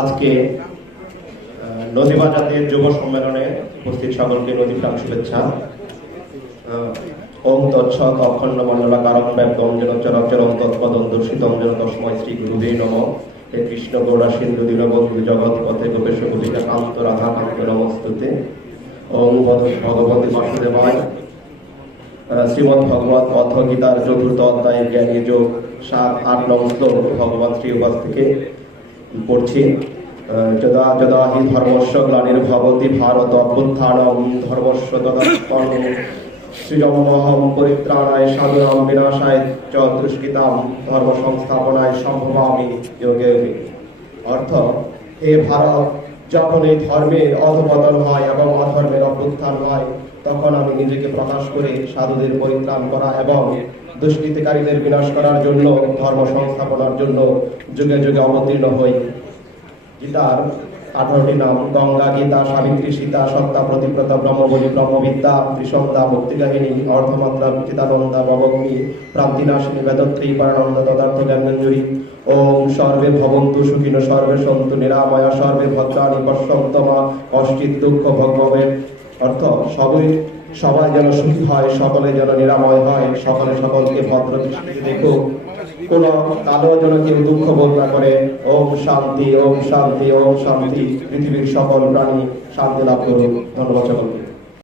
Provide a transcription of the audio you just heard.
আজকে নদীমা জাতির যুব সম্মেলনে উপস্থিত সকলকে নদী প্রাণ শুভেচ্ছা ওম তৎসৎ অখণ্ড মণ্ডলা কারণ ব্যাপ্তম যেন চরাচরম তৎপদম দর্শিতম যেন তস্ময় শ্রী গুরুদেব নম। হে কৃষ্ণ গৌড়া সিন্ধু দীনবন্ধু জগৎ পথে গোপেশ গুলিকা কান্ত রাধা কান্ত নমস্তুতে। ওম ভগবতী বাসুদেবায় শ্রীমদ ভগবত অথ গীতার চতুর্থ অধ্যায়ের জ্ঞানী যোগ সাত, আট, নং শ্লোক ভগবান উপাস থেকে পড়ছি যদা যদা হি গ্লানির্ভবতি ভারত সৃজমহম পরিত্রাণায় সাধুনাম বিনাশায় চ দুষ্কৃতাম ধর্ম সংস্থাপনায় সম্ভবামি যোগে। অর্থ, হে ভারত, যখন এই ধর্মের অধপতন হয় এবং অধর্মের অভ্যুত্থান হয়, তখন আমি নিজেকে প্রকাশ করে সাধুদের পরিত্রাণ করা এবং দুষ্কৃতিকারীদের বিনাশ করার জন্য, ধর্ম সংস্থাপনার জন্য যুগে যুগে অবতীর্ণ হই। গীতার আঠারোটি নাম, গঙ্গা, গীতা, সাবিত্রী, সীতা সত্তা প্রতিব্রতা, ব্রহ্মবলী, ব্রহ্মবিদ্যা ত্রিসন্ধ্যা মুক্তিকাহিনী অর্ধমাত্রা বিচিতানন্দা ভবগ্নি প্রান্তিনাশিনী বেদত্রী, পরানন্দ, তদার্থ জ্ঞানঞ্জুরি ওম সর্বে ভবন্তু সুখিন, সর্বে সন্তু, নিরাময়া, সর্বে ভদ্রাণী পশ্যন্তমা কষ্টিত দুঃখ ভগবের অর্থ সবই সবাই যেন সুখী হয়, সকলে যেন নিরাময় হয়, সকলে সকলকে ভদ্র দৃষ্টিতে দেখুক। কোন কালো যেন কেউ দুঃখ বোধ না করে, ওম শান্তি ওম শান্তি ওম শান্তি। পৃথিবীর সকল প্রাণী শান্তি লাভ করুক। ধন্যবাদ সকলকে।